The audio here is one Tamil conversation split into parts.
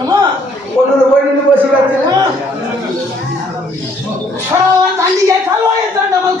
அம்மா ஒன்று போய் நின்று போச்சு தண்ணியை கல்வாயை தாண்டவன்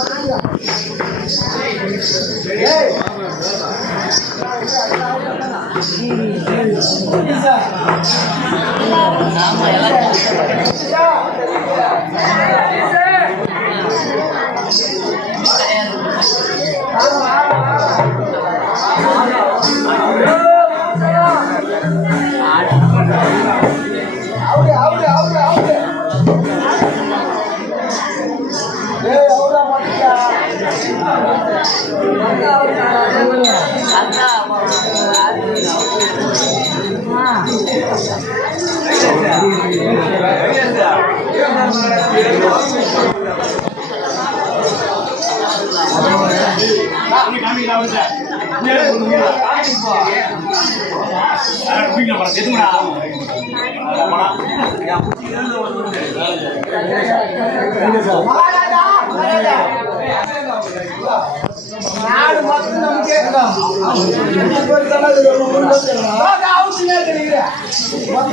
போடலாம் ஒட்டுங்க ஏய் அவுடு அவுடு அவுடு அவுடு ஏய் அவுடா மாட்டியா மகாராஜா மகாராஜா நாடு மக்கள் நமக்கு அவுட்டுனே தெரியுது மொத்த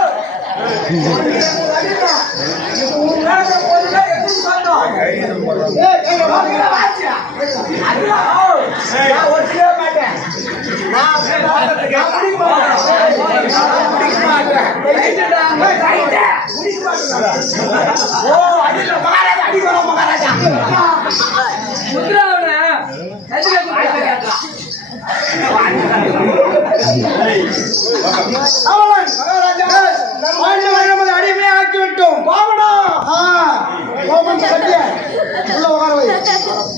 கேட்டா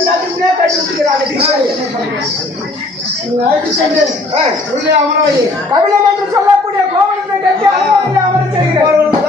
நேரத்துக்குள்ளே கட்டி விட்டுக்கிறாங்க கபில என்று சொல்லக்கூடிய கோவலத்தை கட்டி அனுபவம்